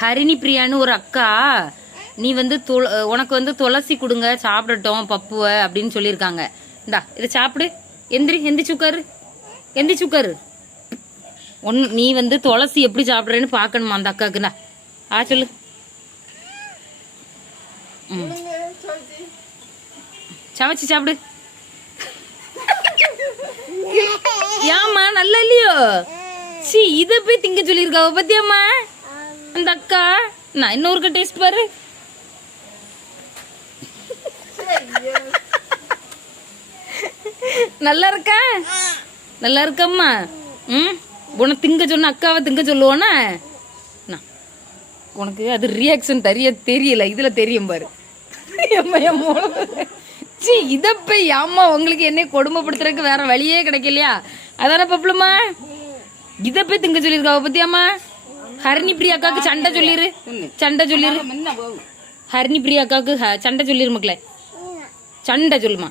ஹரிணி பிரியான்னு ஒரு அக்கா, நீ வந்து உனக்கு வந்து துளசி கொடுங்க சாப்பிடட்டும் பப்புவை அப்படின்னு சொல்லியிருக்காங்க. இந்தா இதை சாப்பிடு. எந்திரிச்சு உட்காரு, எந்திரிச்சு உட்காரு. நீ வந்து துளசி எப்படி சாப்பிட்றேன்னு பார்க்கணுமா அந்த அக்காக்குண்ணா? சொல்லு. சமைச்சு சாப்பிடு. ஏம்மா நல்லா இல்லையோ? சி இதை போய் திங்க சொல்லியிருக்காவ பத்தியாம்மா அந்த அக்கா. நான் இன்னொருக்க டேஸ்ட் பாரு. நல்லா இருக்கா? நல்லா இருக்கம்மா. உன திங்க சொன்ன அக்காவை திங்க சொல்லுவோன்னா உனக்கு அது ரியாக்ஷன் தெரியல. இதுல தெரியும் பாரு. சி இதை போய் அம்மா உங்களுக்கு என்ன கொடுமைப்படுத்துறதுக்கு வேற வழியே கிடைக்கலையா? அதான பப்புலம்மா இதை போய் திங்க சொல்லியிருக்காவ பத்தியாம்மா. ஹரிணி பிரியா அக்காவுக்கு சண்டை சொல்லிரு, சண்டை சொல்லிரு. ஹரிணி பிரியா அக்காவுக்கு சண்டை சொல்லிரு மக்களே, சண்டை சொல்லுமா.